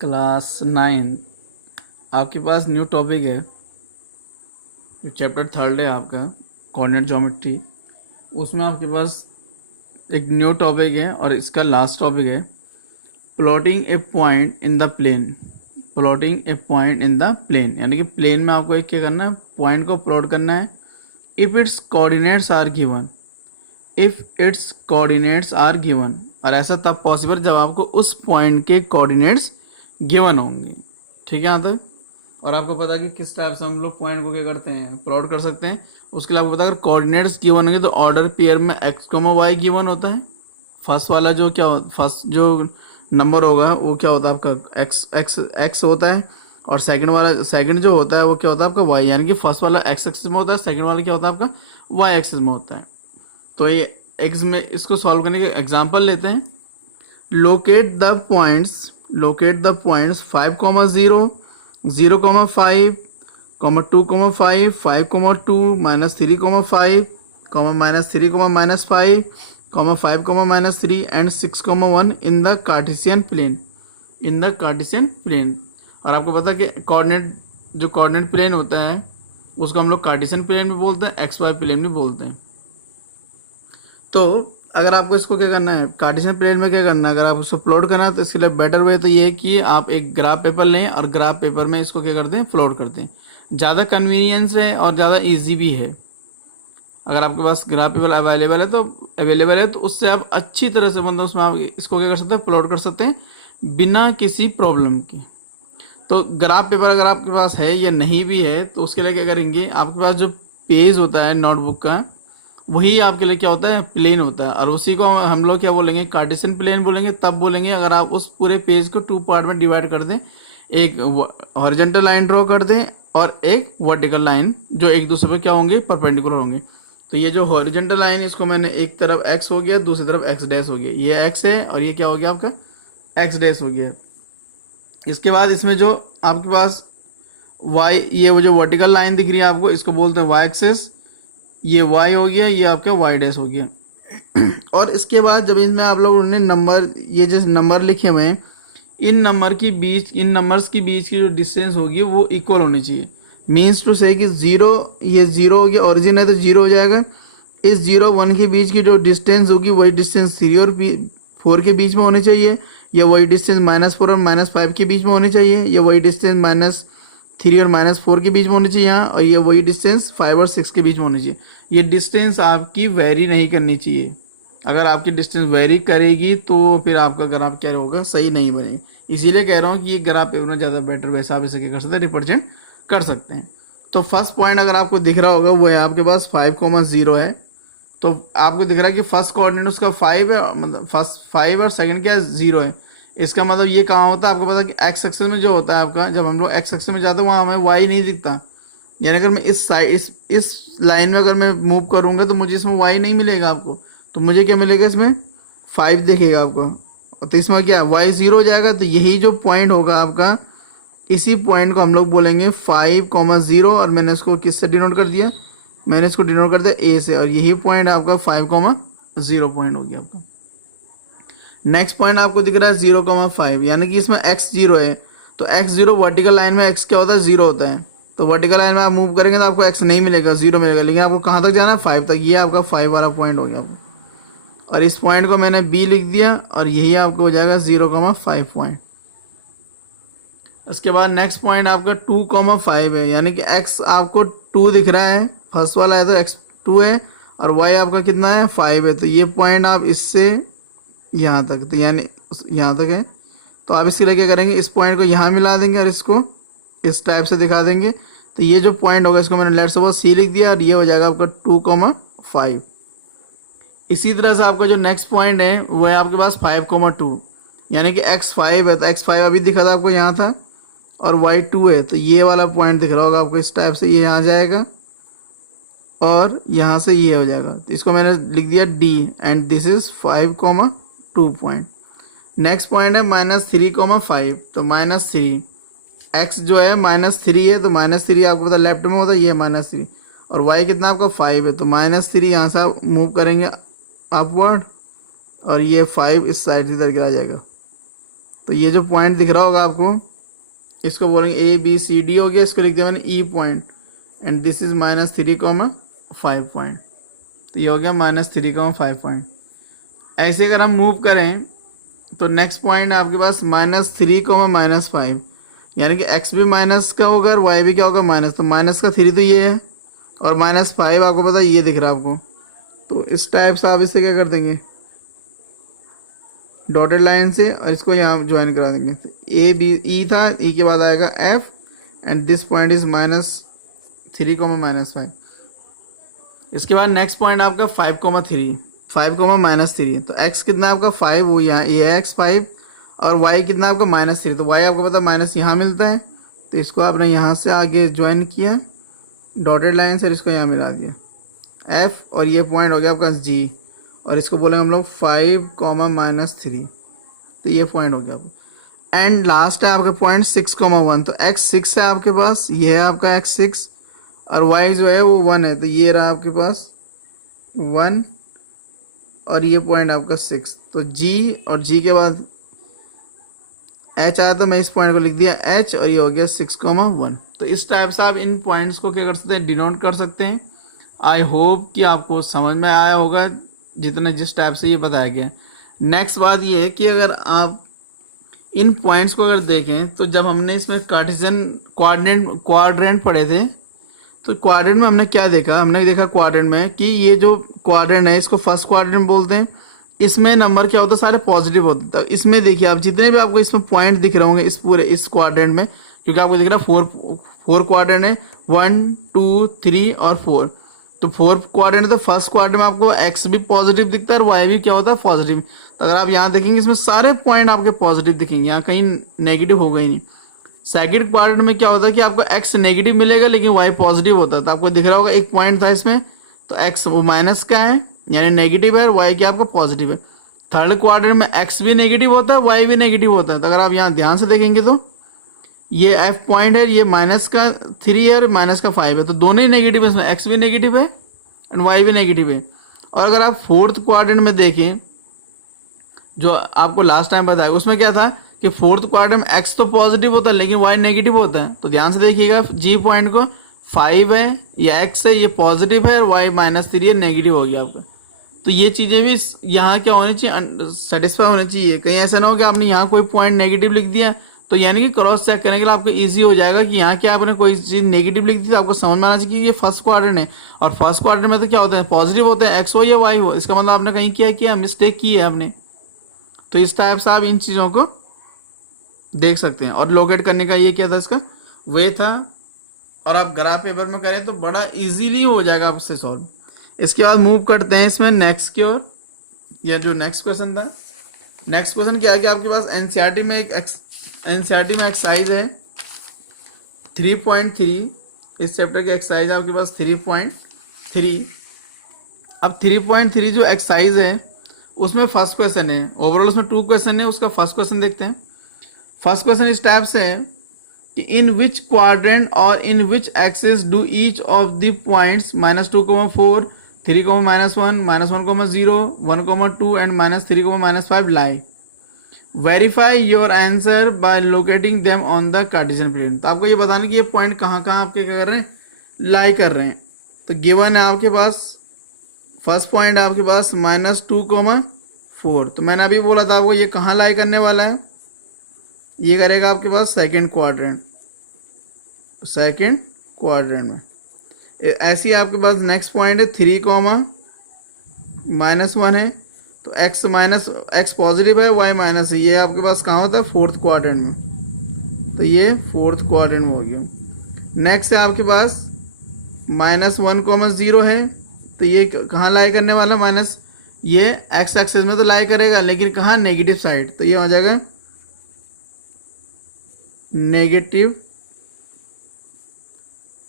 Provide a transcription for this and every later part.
Class 9 आपके पास new topic है। जो चैप्टर 3 है आपका कोऑर्डिनेट ज्योमेट्री, उसमें आपके पास एक न्यू टॉपिक है और इसका लास्ट टॉपिक है plotting a point in the plane. Plotting a point in the plane यानी कि प्लेन में आपको एक क्या करना है, पॉइंट को प्लॉट करना है। If its coordinates are given, if its coordinates are given, और ऐसा तब पॉसिबल जब आपको उस पॉइंट के कोऑर्डिनेट्स गिवन होंगे। ठीक है यहाँ तक। और आपको पता है कि किस टाइप से हम लोग पॉइंट को क्या करते हैं, प्लॉट कर सकते हैं। उसके लिए आपको पता है अगर कोऑर्डिनेट्स गिवन होंगे तो ऑर्डर पेयर में x, y गिवन होता है। फर्स्ट वाला जो क्या फर्स्ट जो नंबर होगा वो क्या होता है आपका x होता है, और सेकंड वाला सेकंड जो होता है वो क्या होता है आपका y, यानी कि फर्स्ट वाला x एक्सिस में होता है, सेकंड वाला क्या होता है आपका y एक्सिस में होता है। तो ये x में इसको सॉल्व करने के एग्जांपल लेते हैं। Locate the points 5,0, 0,5, 2,5, 5,2, -3,5, -3, -5, -3 and 6,1 in the Cartesian plane. और आपको पता है कि कोऑर्डिनेट प्लेन होता है उसको हम लोग कार्टेशियन प्लेन भी बोलते हैं, XY प्लेन भी बोलते हैं। तो अगर आपको इसको क्या करना है, कार्टेशियन प्लेन में क्या करना है, अगर आप उसको प्लॉट करना है तो इसके लिए बेटर वे तो ये है कि आप एक ग्राफ पेपर लें और ग्राफ पेपर में इसको क्या करते हैं, प्लॉट करते हैं। ज़्यादा कन्वीनियंस है और ज़्यादा इजी भी है। अगर आपके पास ग्राफ पेपर अवेलेबल है तो उससे आप अच्छी तरह से मतलब उसमें आप इसको क्या कर सकते हैं, प्लॉट कर सकते हैं बिना किसी प्रॉब्लम के। तो ग्राफ पेपर अगर आपके पास है या नहीं भी है तो उसके लिए क्या करेंगे, आपके पास जो पेज होता है नोटबुक का वही आपके लिए क्या होता है, प्लेन होता है। और उसी को हम लोग क्या बोलेंगे, कार्टेशियन प्लेन बोलेंगे। तब बोलेंगे अगर आप उस पूरे पेज को 2 पार्ट में डिवाइड कर दें, एक हॉरिजॉन्टल लाइन ड्रॉ कर दें और एक वर्टिकल लाइन जो एक दूसरे पे क्या होंगे, परपेंडिकुलर होंगे। तो ये जो हॉरिजॉन्टल लाइन इसको मैंने एक तरफ x हो गया, दूसरी तरफ x डैश हो गया, ये x है और ये क्या हो गया आपका x डैश हो गया। इसके बाद इसमें जो आपके पास y, ये वो जो वर्टिकल लाइन दिख रही है आपको, इसको बोलते हैं y एक्सिस, ये y हो गया, ये आपका y डैश हो गया। और इसके बाद जब इसमें आप लोगों ने नंबर, ये जो नंबर लिखे हुए हैं, इन नंबर्स की बीच की जो डिस्टेंस होगी वो इक्वल होनी चाहिए। मीन्स टू से कि ये जीरो हो गया, ओरिजिन है तो जीरो हो जाएगा। इस 0 1 के बीच की जो डिस्टेंस होगी वही डिस्टेंस 3 और 4 के बीच में होनी चाहिए, या वही डिस्टेंस -4 और -5 के बीच में होनी चाहिए, या वही डिस्टेंस -3 और -4 के बीच में होनी चाहिए यहाँ, और ये वही डिस्टेंस 5 और 6 के बीच में होनी चाहिए। ये डिस्टेंस आपकी वेरी नहीं करनी चाहिए। अगर आपकी डिस्टेंस वेरी करेगी तो फिर आपका ग्राफ क्या होगा, सही नहीं बनेगा। इसीलिए कह रहा हूँ कि ये ग्राफ पेपर में ज़्यादा बेटर वैसा आप इसे क्या कर सकते हैं, रिप्रेजेंट कर सकते हैं। तो फर्स्ट पॉइंट अगर आपको दिख रहा होगा वो है आपके पास 5,0 है। तो आपको दिख रहा है कि फर्स्ट कोऑर्डिनेट उसका 5 है, मतलब फर्स्ट 5 और सेकंड क्या है, 0 है। इसका मतलब ये कहाँ होता है, आपको पता है कि एक्स एक्सिस में जो होता है आपका, जब हम लोग एक्स एक्सिस में जाते हैं वहाँ हमें वाई नहीं दिखता। यानी अगर मैं इस साइड इस लाइन में अगर मैं मूव करूँगा तो मुझे इसमें वाई नहीं मिलेगा आपको, तो मुझे क्या मिलेगा, इसमें 5 दिखेगा आपको। तो इसमें क्या वाई 0 हो जाएगा। तो यही जो पॉइंट होगा आपका, इसी पॉइंट को हम लोग बोलेंगे 5,0, और मैंने इसको किससे डिनोट कर दिया, मैंने इसको डिनोट कर दिया ए से, और यही पॉइंट आपका 5,0 पॉइंट हो गया आपका। नेक्स्ट पॉइंट आपको दिख रहा है 0,5, यानी कि इसमें x 0 है। तो x 0 वर्टिकल लाइन में x क्या होता है, 0 होता है। तो वर्टिकल लाइन में आप मूव करेंगे तो आपको x नहीं मिलेगा, 0 मिलेगा। लेकिन आपको कहाँ तक जाना है, 5 तक। ये आपका 5 वाला पॉइंट हो गया आपको, और इस पॉइंट को मैंने b लिख दिया, और यही आपको हो जाएगा 0,5 पॉइंट। उसके बाद नेक्स्ट पॉइंट आपका 2,5 है, यानी कि x आपको 2 दिख रहा है, फर्स्ट वाला है तो x 2 है, और y आपका कितना है, 5 है। तो ये पॉइंट आप इससे यहाँ तक, तो यानी यहाँ तक है। तो आप इसके लिए क्या करेंगे, इस पॉइंट को यहाँ मिला देंगे और इसको इस टाइप से दिखा देंगे। तो ये जो पॉइंट होगा इसको मैंने लेट्स सपोज C लिख दिया, और ये हो जाएगा आपका 2,5। इसी तरह से आपका जो नेक्स्ट पॉइंट है वो है आपके पास 5,2, यानी कि x 5 है। तो x 5 अभी दिखा था आपको, यहाँ था, और y 2 है। तो ये वाला पॉइंट दिख रहा होगा आपको इस टाइप से, ये यहाँ जाएगा और यहाँ से ये हो जाएगा। तो इसको मैंने लिख दिया D, and this is 5,2 point. Next point है -3,5। तो -3, x जो है -3 है, तो -3 आपको पता लेफ्ट में होता है, ये -3, और y कितना आपका 5 है। तो -3 यहाँ से आप मूव करेंगे अपवर्ड, और ये 5 इस साइड इधर गिरा जाएगा। तो ये जो पॉइंट दिख रहा होगा आपको, इसको बोलेंगे ABCD हो गया, इसको लिख दिया मैंने E point, and this is -3,5 point. तो ये हो गया -3,5 पॉइंट। ऐसे अगर हम मूव करें तो नेक्स्ट पॉइंट आपके पास -3, -5, यानी कि x भी माइनस का होगा और y भी क्या होगा, माइनस। तो माइनस का 3 तो ये है, और -5 आपको पता है ये दिख रहा है आपको। तो इस टाइप से आप इससे क्या कर देंगे, डॉटेड लाइन से, और इसको यहाँ ज्वाइन करा देंगे। तो E था, E के बाद आएगा F, and this point is -3, -5। इसके बाद नेक्स्ट पॉइंट आपका 5, 3 तो x कितना है आपका 5, वो यहाँ ये है x 5, और y कितना आपका -3। तो y आपको पता माइनस यहाँ मिलता है, तो इसको आपने यहाँ से आगे ज्वाइन किया डॉटेड लाइन से, इसको यहाँ मिला दिया f, और ये पॉइंट हो गया आपका g, और इसको बोलेंगे हम लोग 5, -3। तो ये पॉइंट हो गया आपको। एंड लास्ट है आपका पॉइंट 6, 1। तो x 6 है आपके पास, ये है आपका x 6, और y जो है वो 1 है। तो ये रहा आपके पास 1, और ये पॉइंट आपका 6। तो G, और G के बाद H आया, तो मैं इस पॉइंट को लिख दिया H, और ये हो गया 6, 1। तो इस टाइप से आप इन पॉइंट्स को क्या कर सकते हैं, डिनोट कर सकते हैं। आई होप कि आपको समझ में आया होगा जितना जिस टाइप से ये बताया गया। नेक्स्ट बात ये है कि अगर आप इन पॉइंट्स को अगर देखें, तो जब हमने इसमें कार्टेशियन क्वाड्रेंट पढ़े थे, तो क्वाड्रेंट में हमने क्या देखा, हमने देखा क्वाड्रेंट में कि ये जो क्वाड्रेंट है इसको फर्स्ट क्वाड्रेंट बोलते हैं। इसमें नंबर क्या होता है, सारे पॉजिटिव होते हैं। तो इसमें देखिए आप जितने भी आपको इसमें पॉइंट दिख रहे होंगे इस पूरे इस क्वाड्रेंट में, क्योंकि आपको दिख रहा है फोर क्वाड्रेंट है, 1, 2, 3 और 4। तो 4 क्वाड्रेंट, तो फर्स्ट क्वाड्रेंट में आपको x भी पॉजिटिव दिखता है और y भी क्या होता है, पॉजिटिव। तो अगर आप यहाँ देखेंगे इसमें सारे पॉइंट आपके पॉजिटिव दिखेंगे, यहाँ कहीं नेगेटिव होगा ही नहीं। सेकंड क्वाड्रेंट में क्या होता है कि आपको x नेगेटिव मिलेगा लेकिन y पॉजिटिव होता है। तो आपको दिख रहा होगा एक पॉइंट था इसमें, तो x वो माइनस का है यानी नेगेटिव है, और y क्या आपका पॉजिटिव है। थर्ड क्वाड्रेंट में x भी नेगेटिव होता है, y भी नेगेटिव होता है। तो अगर आप यहाँ ध्यान से देखेंगे तो ये f पॉइंट है, ये -3 है और -5 है, तो दोनों ही नेगेटिव है। इसमें x भी नेगेटिव है एंड y भी नेगेटिव है। और अगर आप फोर्थ क्वाड्रेंट में देखें, जो आपको लास्ट टाइम बताया, उसमें क्या था कि फोर्थ क्वाड्रेंट में x तो पॉजिटिव होता है लेकिन y नेगेटिव होता है। तो ध्यान से देखिएगा, g पॉइंट को 5 है या x है, ये पॉजिटिव है, और y -3 है, नेगेटिव हो गया आपका। तो ये चीज़ें भी यहाँ क्या होनी चाहिए, सेटिस्फाई होनी चाहिए। कहीं ऐसा ना हो कि आपने यहाँ कोई पॉइंट नेगेटिव लिख दिया, तो यानी कि क्रॉस चेक करने के लिए आपको इजी हो जाएगा कि यहाँ क्या आपने कोई चीज़ नेगेटिव लिख दी, तो आपको समझ में आना चाहिए कि ये फर्स्ट क्वाड्रेंट है। और फर्स्ट क्वाड्रेंट में तो क्या होता है, पॉजिटिव होते हैं, x हो या y हो। इसका मतलब आपने कहीं क्या किया, मिस्टेक की है आपने। तो इस टाइप से आप इन चीज़ों को देख सकते हैं। और लोकेट करने का ये क्या था, इसका वे था। और आप ग्राफ पेपर में करें तो बड़ा इजीली हो जाएगा आपसे सॉल्व। इसके बाद मूव करते हैं इसमें नेक्स्ट की ओर। यह जो नेक्स्ट क्वेश्चन था, नेक्स्ट क्वेश्चन क्या है कि आपके पास एनसीईआरटी में एक्सरसाइज है 3.3। इस चैप्टर की एक्सरसाइज आपके पास 3.3। अब 3.3 जो एक्सरसाइज है उसमें फर्स्ट क्वेश्चन है, ओवरऑल उसमें 2 क्वेश्चन है, उसका फर्स्ट क्वेश्चन देखते हैं। फर्स्ट क्वेश्चन इस टाइप से है कि इन विच क्वाड्रेंट और in which axis do each of the points -2, 4, 3, -1, -1, 0, 1, 2 and -3, -5 lie. Verify your answer by locating them on the Cartesian plane. तो आपको ये बताना कि ये पॉइंट कहाँ कहाँ आपके क्या कर रहे हैं, लाई कर रहे हैं। तो गिवन है आपके पास फर्स्ट पॉइंट आपके पास -2, 4। तो मैंने अभी बोला था आपको ये कहाँ लाई करने वाला है, ये करेगा आपके पास सेकंड क्वाड्रेंट में। ऐसे ही आपके पास नेक्स्ट पॉइंट है 3, -1 है, तो x पॉजिटिव है, y माइनस है। ये आपके पास कहाँ होता है, फोर्थ क्वाड्रेंट में। तो ये फोर्थ क्वाड्रेंट में हो गया। नेक्स्ट है आपके पास -1, 0 है, तो ये कहाँ लाई करने वाला, माइनस ये x एक्सिस में तो लाई करेगा लेकिन कहाँ, नेगेटिव साइड। तो ये हो जाएगा negative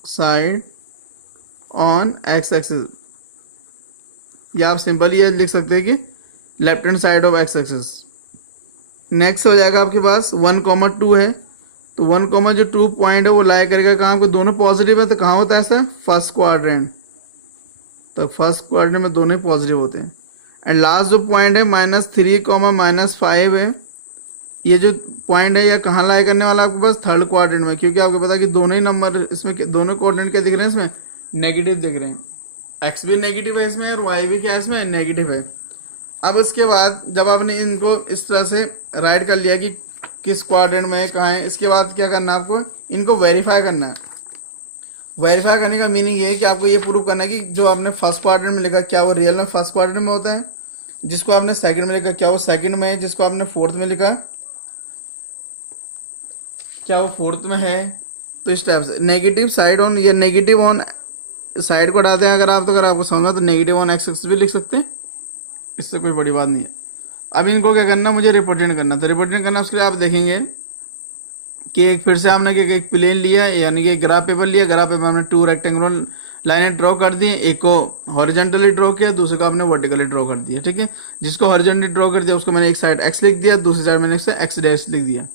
side on x axis, या आप सिंपल ये लिख सकते हैं कि left hand side of x axis. Next हो जाएगा आपके पास 1, 2 है, तो 1, जो 2 पॉइंट है वो लाई करेगा कहाँ, आपको दोनों पॉजिटिव है, तो कहाँ होता है ऐसा, फर्स्ट क्वाड्रेंट। तो फर्स्ट क्वाड्रेंट में दोनों ही पॉजिटिव होते हैं। एंड लास्ट जो पॉइंट है -3, -5 है, ये जो पॉइंट है ये कहाँ लाई करने वाला है आपके पास, थर्ड क्वाड्रेंट में, क्योंकि आपको पता है कि दोनों ही नंबर इसमें दोनों कोऑर्डिनेट क्या दिख रहे हैं, इसमें नेगेटिव दिख रहे हैं। एक्स भी नेगेटिव है इसमें और वाई भी क्या है इसमें नेगेटिव है। अब इसके बाद जब आपने इनको इस तरह से राइट कर लिया कि किस क्वाड्रेंट में कहाँ है, इसके बाद क्या करना है आपको, इनको वेरीफाई करना है। वेरीफाई करने का मीनिंग ये है कि आपको ये प्रूव करना है कि जो आपने फर्स्ट क्वाड्रेंट में लिखा क्या वो रियल में फर्स्ट क्वाड्रेंट में होता है, जिसको आपने सेकंड में लिखा क्या वो सेकंड में है, जिसको आपने फोर्थ में लिखा क्या वो फोर्थ में है। तो इस टाइप से नेगेटिव साइड ऑन या नेगेटिव ऑन साइड को हटाते हैं अगर आप, तो अगर आपको समझना तो नेगेटिव ऑन एक्स एक्सिस भी लिख सकते हैं, इससे कोई बड़ी बात नहीं है। अब इनको क्या करना, मुझे रिप्रेजेंट करना, तो रिप्रेजेंट करना उसके लिए आप देखेंगे कि एक फिर से आपने क्या एक प्लेन लिया, यानी कि ग्राफ पेपर लिया, ग्राफ पेपर हमने 2 रेक्टेंगुलर लाइनें ड्रॉ कर दी, एक को हॉरिजॉन्टली ड्रॉ किया, दूसरे को आपने वर्टिकली ड्रॉ कर दिया। ठीक है, जिसको हॉरिजॉन्टली ड्रॉ कर दिया उसको मैंने एक साइड एक्स लिख दिया, दूसरी साइड मैंने एक्स डैश लिख दिया,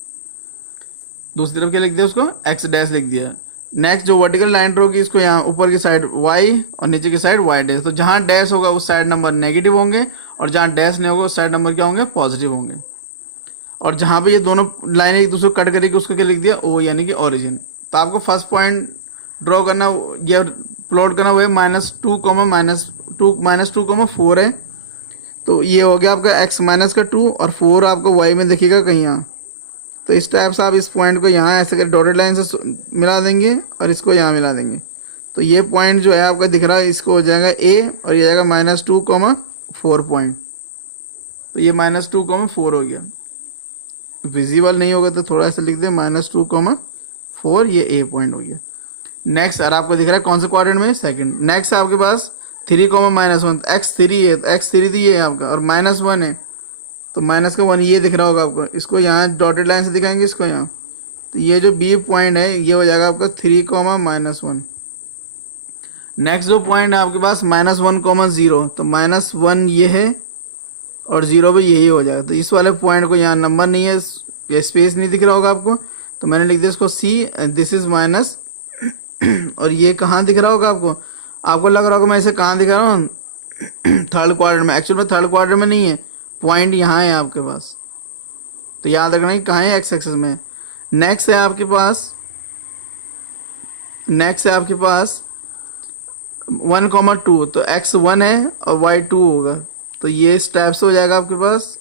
दूसरी तरफ क्या लिख दिया उसको एक्स डैश लिख दिया। नेक्स्ट जो वर्टिकल लाइन ड्रॉ की इसको यहाँ ऊपर की साइड वाई और नीचे की साइड वाई डैश, तो जहाँ डैश होगा उस साइड नंबर नेगेटिव होंगे और जहाँ डैश नहीं होगा उस साइड नंबर क्या होंगे, पॉजिटिव होंगे। और जहाँ पे ये दोनों लाइनें एक दूसरे को कट करेगी उसको क्या लिख दिया, ओ यानी कि ओरिजिन। तो आपको फर्स्ट पॉइंट ड्रॉ करना या प्लॉट करना वो है -2,-4 है, तो ये हो गया आपका x - 2 और 4 आपको y में दिखेगा कहीं यहाँ। तो इस टाइप से आप इस पॉइंट को यहाँ ऐसे कर डॉटेड लाइन से मिला देंगे और इसको यहाँ मिला देंगे, तो ये पॉइंट जो है आपका दिख रहा है इसको हो जाएगा a और ये जाएगा -2,4 पॉइंट, तो ये -2,4 हो गया। विजिबल नहीं होगा तो थोड़ा ऐसा लिख दे -2,4, ये ए पॉइंट हो गया। नेक्स्ट अगर आपको दिख रहा है कौन से क्वाड्रेंट में, सेकंड। नेक्स्ट है आपके पास 3,-1, x3 है, तो x3 तो ये है आपका और -1 है, तो माइनस का 1 ये दिख रहा होगा आपको, इसको यहाँ डॉटेड लाइन से दिखाएंगे इसको यहाँ, तो ये जो बी पॉइंट है ये हो जाएगा आपका 3,-1। नेक्स्ट जो पॉइंट है आपके पास -1,0, तो -1 ये है और 0 भी यही हो जाएगा। तो इस वाले पॉइंट को यहाँ नंबर नहीं है, ये स्पेस नहीं दिख रहा होगा आपको, तो मैंने लिख दिया इसको सी, दिस इज माइनस और ये कहाँ दिख रहा होगा आपको, आपको लग रहा होगा मैं इसे कहाँ दिखा रहा हूँ, थर्ड क्वाड्रेंट में। एक्चुअल में थर्ड क्वाड्रेंट में नहीं है, पॉइंट यहाँ है आपके पास, तो याद रखना कि कहाँ है, एक्स एक्सिस में। नेक्स्ट है आपके पास 1,2, तो x 1 है और y 2 होगा, तो ये स्टेप्स हो जाएगा आपके पास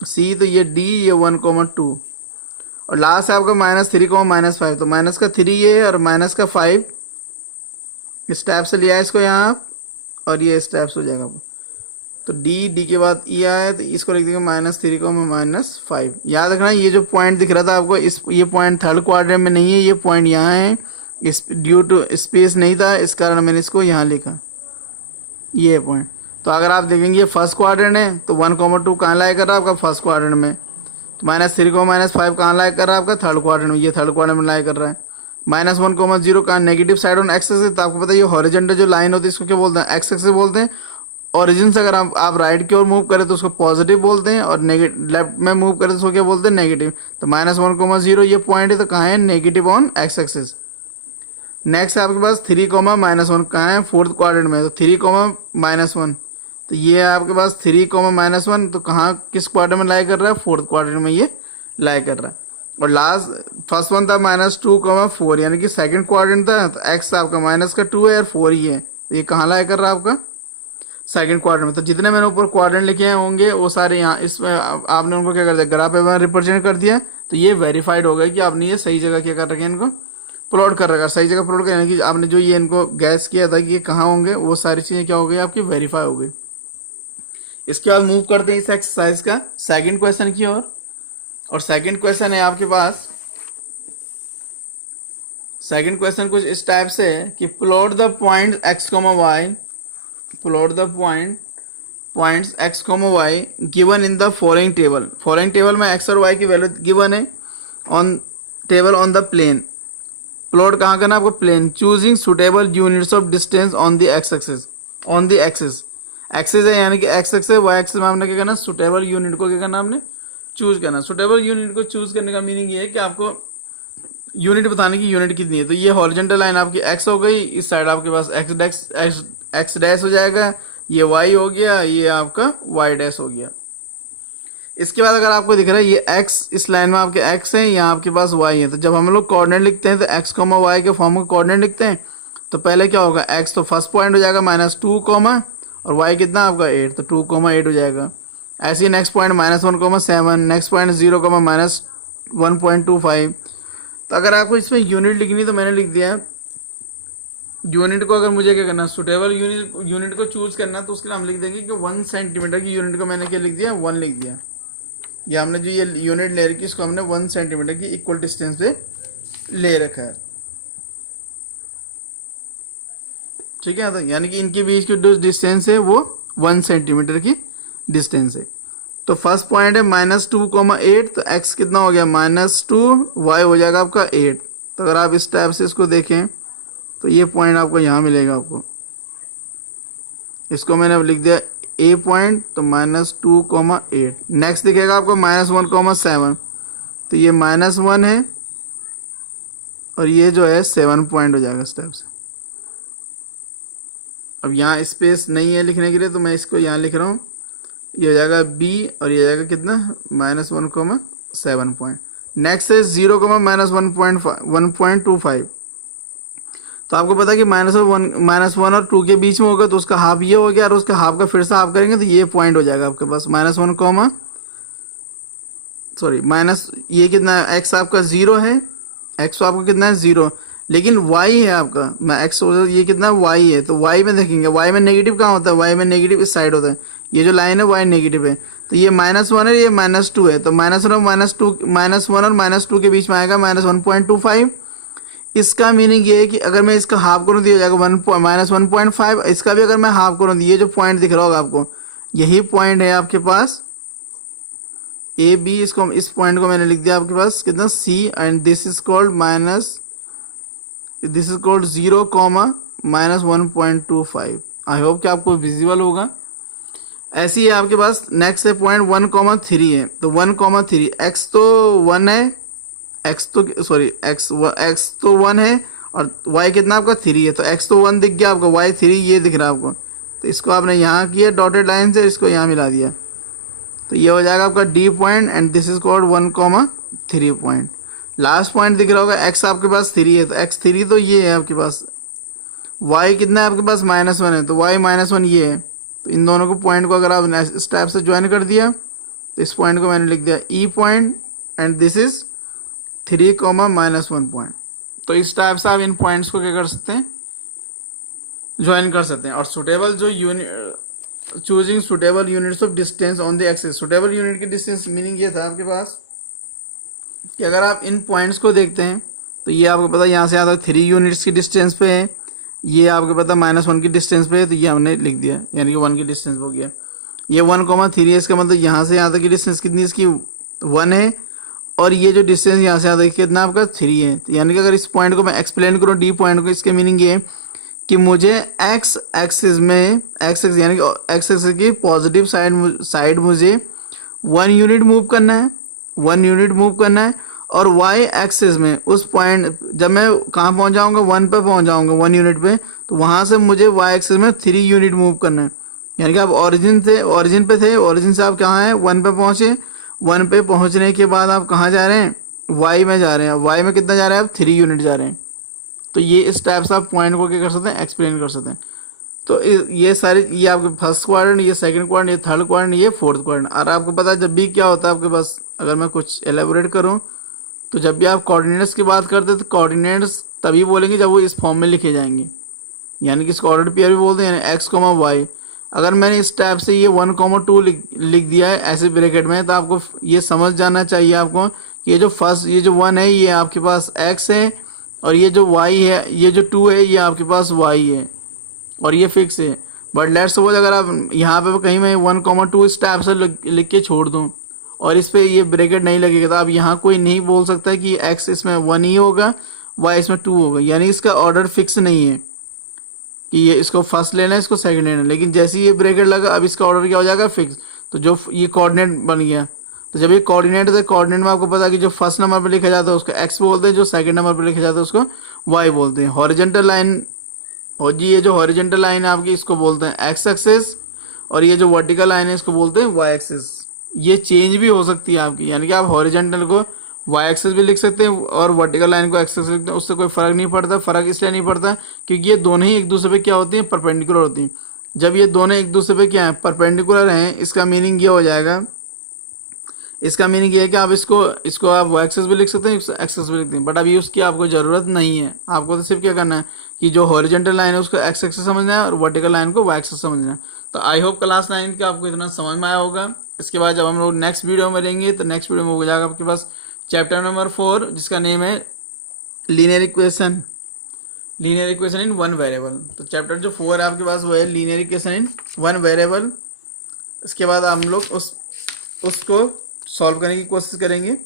c, तो ये d, ये 1,2 और लास्ट है आपका -3,-5, तो माइनस का 3 ये और माइनस का 5 स्टेप से लिया है इसको यहाँ आप, और ये स्टेप्स हो जाएगा। तो d के बाद e आया, तो इसको लिख देंगे -3,-5। याद रखना ये जो पॉइंट दिख रहा था आपको, ये पॉइंट थर्ड क्वाड्रेंट में नहीं है, ये पॉइंट यहाँ है, इस ड्यू टू स्पेस नहीं था इस कारण मैंने इसको यहाँ लिखा, ये पॉइंट। तो अगर आप देखेंगे ये फर्स्ट क्वाड्रेंट है, तो 1,2 कहाँ लाई कर रहा है आपका, फर्स्ट क्वाड्रेंट में। तो -3,-5 कहाँ लाई कर रहा है आपका, थर्ड क्वाड्रेंट में, ये थर्ड क्वाड्रेंट में लाई कर रहा है। -1,0 कहाँ, negative side on x axis, तो आपको पता है ये हॉरिजॉन्टल जो लाइन होती है इसको क्या बोलते हैं, एक्स एक्सिस बोलते हैं। ओरिजिन से अगर आप राइट की ओर मूव करें तो उसको पॉजिटिव बोलते हैं, और लेफ्ट में मूव करें तो उसको क्या बोलते हैं, नेगेटिव। तो -1,0 ये पॉइंट है, तो कहाँ है, negative on x axis. Next है आपके पास 3,-1 कहाँ है, फोर्थ क्वाड्रेंट में, तो 3,-1, तो ये है आपके पास 3,-1, तो कहाँ किस क्वाड्रेंट में लाई कर रहा है, फोर्थ क्वाड्रेंट में ये लाई कर रहा है। और लास्ट फर्स्ट वन था -2,4, यानी कि सेकंड क्वाड्रेंट था, तो एक्स आपका -2 है और 4 ही है, तो ये कहाँ लाई कर रहा है आपका, सेकंड क्वाड्रेंट में। तो जितने मैंने ऊपर क्वाड्रेंट लिखे हैं होंगे वो सारे यहाँ, इसमें आपने उनको क्या कर दिया, ग्राफ में रिप्रेजेंट कर दिया, तो ये वेरीफाइड हो गया कि आपने ये सही जगह क्या कर रखे हैं, इनको प्लॉट कर रखा, सही जगह प्लॉट कर, यानी कि आपने जो ये इनको गैस किया था कि ये कहाँ होंगे, वो सारी चीज़ें क्या हो गई आपकी, वेरीफाई हो गई। इसके बाद मूव करते हैं इस एक्सरसाइज का सेकंड क्वेश्चन की ओर, और सेकंड क्वेश्चन है आपके पास, सेकंड क्वेश्चन कुछ इस टाइप से है कि plot the point x, y, plot the points x, y given in the following table. Following table में x और y की वैल्यू गिवन है on table on the plane. Plot कहाँ करना आपको, plane. Choosing suitable units of distance on the X axis, on the axis, axis है यानी कि एक्स एक्सिस, वाई एक्सिस में आपने क्या करना, सुटेबल यूनिट को क्या करना, आपने चूज करना। सुटेबल यूनिट को चूज करने का मीनिंग ये है कि आपको यूनिट बताने की यूनिट कितनी है। तो ये हॉरिजॉन्टल लाइन आपकी x हो गई, इस साइड आपके पास x डैश हो जाएगा, ये y हो गया, ये आपका y डैश हो गया। इसके बाद अगर आपको दिख रहा है ये x, इस लाइन में आपके x है, यहाँ आपके पास y है, तो जब हम लोग कोऑर्डिनेट लिखते हैं तो x कॉमा वाई के फॉर्म में कोऑर्डिनेट लिखते हैं। तो पहले क्या होगा, x तो फर्स्ट पॉइंट हो जाएगा -2 कॉमा, और y कितना आपका 8, तो 2,8 हो जाएगा। ऐसे ही नेक्स्ट पॉइंट -1,7, नेक्स्ट पॉइंट 0, -1.25। तो अगर आपको इसमें यूनिट लिखनी तो मैंने लिख दिया है। यूनिट को अगर मुझे क्या करना, सुटेबल यूनिट को चूज करना, तो उसके लिए हम लिख देंगे कि 1 सेंटीमीटर की यूनिट को मैंने क्या लिख दिया, 1 लिख दिया। ये हमने जो ये यूनिट ले रखी इसको हमने 1 सेंटीमीटर की इक्वल डिस्टेंस पे ले रखा है, ठीक है। तो यानी कि इनके बीच की जो डिस्टेंस है वो 1 सेंटीमीटर की डिस्टेंस है। तो फर्स्ट पॉइंट है -2,8, तो x कितना हो गया -2, y हो जाएगा आपका 8। तो अगर आप इस टाइप से इसको देखें तो ये पॉइंट आपको यहाँ मिलेगा आपको, इसको मैंने लिख दिया a पॉइंट, तो -2,8। नेक्स्ट दिखेगा आपको -1,7, तो ये -1 है और ये जो है 7 पॉइंट हो जाएगा इस टाइप से। अब यहाँ स्पेस नहीं है लिखने के लिए तो मैं इसको यहाँ लिख रहा हूँ, ये हो जाएगा b और ये हो जाएगा कितना -1,7 पॉइंट। नेक्स्ट है 0, -1.25। तो आपको पता है कि -1 और 2 के बीच में होगा, तो उसका हाफ ये हो गया और उसका हाफ का फिर से हाफ करेंगे तो ये पॉइंट हो जाएगा आपके पास ये कितना है, x आपका 0 है, x आपका कितना है 0, लेकिन y है आपका, मैं x ये कितना y है, तो y में देखेंगे, y में नेगेटिव कहाँ होता है, y में नेगेटिव इस साइड होता है, ये जो लाइन है y नेगेटिव है, तो ये -1 है, ये -2 है, तो -1 और -2 के बीच में आएगा -1.25। इसका मीनिंग ये है कि अगर मैं इसका हाफ करूँ तो ये हो जाएगा -1.5, इसका भी अगर मैं हाफ करूँ तो ये जो पॉइंट दिख रहा होगा आपको, यही पॉइंट है आपके पास ए बी, इसको इस पॉइंट को मैंने लिख दिया आपके पास कितना c, and this is called 0, -1.25। I hope कि आपको विजिबल होगा। ऐसे ही आपके पास नेक्स्ट है पॉइंट 1,3 है, तो 1,3 x तो 1 है, x तो 1 है और y कितना आपका 3 है, तो x तो 1 दिख गया आपको, y 3 ये दिख रहा है आपको, तो इसको आपने यहाँ किया डॉटेड लाइन से, इसको यहाँ मिला दिया, तो ये हो जाएगा आपका d point, and this is called 1,3 point. Last point दिख रहा होगा, x आपके पास 3 है, तो x 3 तो ये है आपके पास, y कितना है आपके पास -1 है, तो y -1 ये है। तो इन दोनों को पॉइंट को अगर आप इस टाइप से ज्वाइन कर दिया, तो इस पॉइंट को मैंने लिख दिया e point, and this is 3, -1 point. तो इस टाइप से आप इन पॉइंट्स को क्या कर सकते हैं, ज्वाइन कर सकते हैं। और सुटेबल जो choosing suitable units of distance on the axis, suitable unit की डिस्टेंस मीनिंग ये था आपके पास कि अगर आप इन पॉइंट्स को देखते हैं तो ये आपको पता है यहाँ से आता है 3 यूनिट्स की डिस्टेंस पे है, ये आपको पता -1 की डिस्टेंस पे है, तो ये हमने लिख दिया, यानी कि 1 की डिस्टेंस हो गया। ये 1,3 है, इसका मतलब यहाँ से यहाँ तक की डिस्टेंस कितनी इसकी 1 है, और ये जो डिस्टेंस यहाँ से आता है कितना आपका 3 है। तो यानी कि अगर इस पॉइंट को मैं एक्सप्लेन करूँ डी पॉइंट को, इसके मीनिंग ये कि मुझे एक्स एक्सिस में यानी कि एक्स एक्सिस की पॉजिटिव साइड मुझे 1 यूनिट मूव करना है, 1 यूनिट मूव करना है, और वाई एक्सिस में उस पॉइंट जब मैं कहाँ पहुँच जाऊँगा 1 पे पहुँच जाऊँगा 1 यूनिट पे, तो वहाँ से मुझे वाई एक्सिस में 3 यूनिट मूव करना है। यानी कि आप ओरिजिन पे थे, ओरिजिन से आप कहाँ हैं 1 पे पहुँचे, 1 पे पहुँचने के बाद आप कहाँ जा रहे हैं, वाई में जा रहे हैं, वाई में कितना जा रहे हैं आप 3 यूनिट जा रहे हैं। तो ये इस टाइप से आप पॉइंट को क्या कर सकते हैं, एक्सप्लेन कर सकते हैं। तो ये सारे, ये आपके फर्स्ट क्वाड्रेंट, ये सेकंड क्वाड्रेंट, ये थर्ड क्वाड्रेंट, ये फोर्थ क्वाड्रेंट। और आपको पता है जब भी क्या होता है आपके पास, अगर मैं कुछ एलेबोरेट करूं तो जब भी आप कोऑर्डिनेट्स की बात करते हैं तो कोऑर्डिनेट्स तभी बोलेंगे जब वो इस फॉर्म में लिखे जाएंगे, यानी कि इसको कोऑर्डिनेट पेयर भी बोलते हैं, यानी x, y। अगर मैंने इस टाइप से ये 1,2 लिख दिया है ऐसे ब्रैकेट में, तो आपको ये समझ जाना चाहिए आपको कि ये जो 1 है ये आपके पास x है, और ये जो y है, ये जो 2 है ये आपके पास y है, और ये फिक्स है। बट लेट्स सपोज अगर आप यहाँ पे कहीं मैं 1,2 इस टाइप से लिख के छोड़ दूँ और इस पे ये ब्रैकेट नहीं लगेगा, तो आप यहाँ कोई नहीं बोल सकता कि x इसमें 1 ही होगा, y इसमें 2 होगा। यानी इसका ऑर्डर फिक्स नहीं है कि ये इसको फर्स्ट लेना है, इसको सेकंड लेना है, लेकिन जैसे ही ये ब्रैकेट लगा अब इसका ऑर्डर क्या हो जाएगा, फिक्स। तो जो ये कोऑर्डिनेट बन गया, तो जब ये कोऑर्डिनेट है, कोऑर्डिनेट में आपको पता है कि जो फर्स्ट नंबर पर लिखा जाता है उसको x बोलते हैं, जो सेकंड नंबर पर लिखा जाता है उसको y बोलते हैं। हॉरिजॉन्टल लाइन, और जी ये जो हॉरिजॉन्टल लाइन है आपकी इसको बोलते हैं x एक्सिस, और ये जो वर्टिकल लाइन है इसको बोलते हैं y एक्सिस। ये चेंज भी हो सकती है आपकी, यानी कि आप हॉरिजेंटल को वाई एक्सेस भी लिख सकते हैं और वर्टिकल लाइन को एक्सेस लिखते हैं, उससे कोई फर्क नहीं पड़ता। फर्क इसलिए नहीं पड़ता क्योंकि ये दोनों ही एक दूसरे पे क्या होती हैं, परपेंडिकुलर होती हैं। जब ये दोनों एक दूसरे पे क्या है, परपेंडिकुलर हैं, इसका मीनिंग ये हो जाएगा, इसका मीनिंग ये है कि आप इसको आप वो एक्सेस भी लिख सकते हैं, एक्सेस भी लिखते हैं, बट अभी उसकी आपको ज़रूरत नहीं है। आपको तो सिर्फ क्या करना है कि जो हॉरिजेंटल लाइन है उसको एक्स एक्सेस समझना है और वर्टिकल लाइन को वाई एक्सेस समझना है। तो आई होप क्लास 9 का आपको इतना समझ में आया होगा। इसके बाद जब हम लोग नेक्स्ट वीडियो में रहेंगे तो नेक्स्ट वीडियो में हो जाएगा आपके पास चैप्टर नंबर 4, जिसका नेम है linear equation in one variable. तो चैप्टर जो 4 है आपके पास वो है linear equation in one variable. इसके बाद हम लोग उसको सॉल्व करने की कोशिश करेंगे।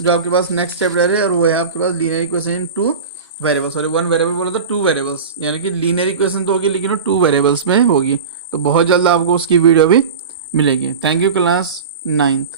जो आपके पास नेक्स्ट चैप्टर है और वो है आपके पास linear equation in two variables. Sorry, one variable बोला था, टू वेरिएबल्स, यानी कि लीनियर इक्वेशन तो होगी लेकिन वो टू वेरिएबल्स में होगी। तो बहुत जल्द आपको उसकी वीडियो भी मिलेगी। Thank you class 9th।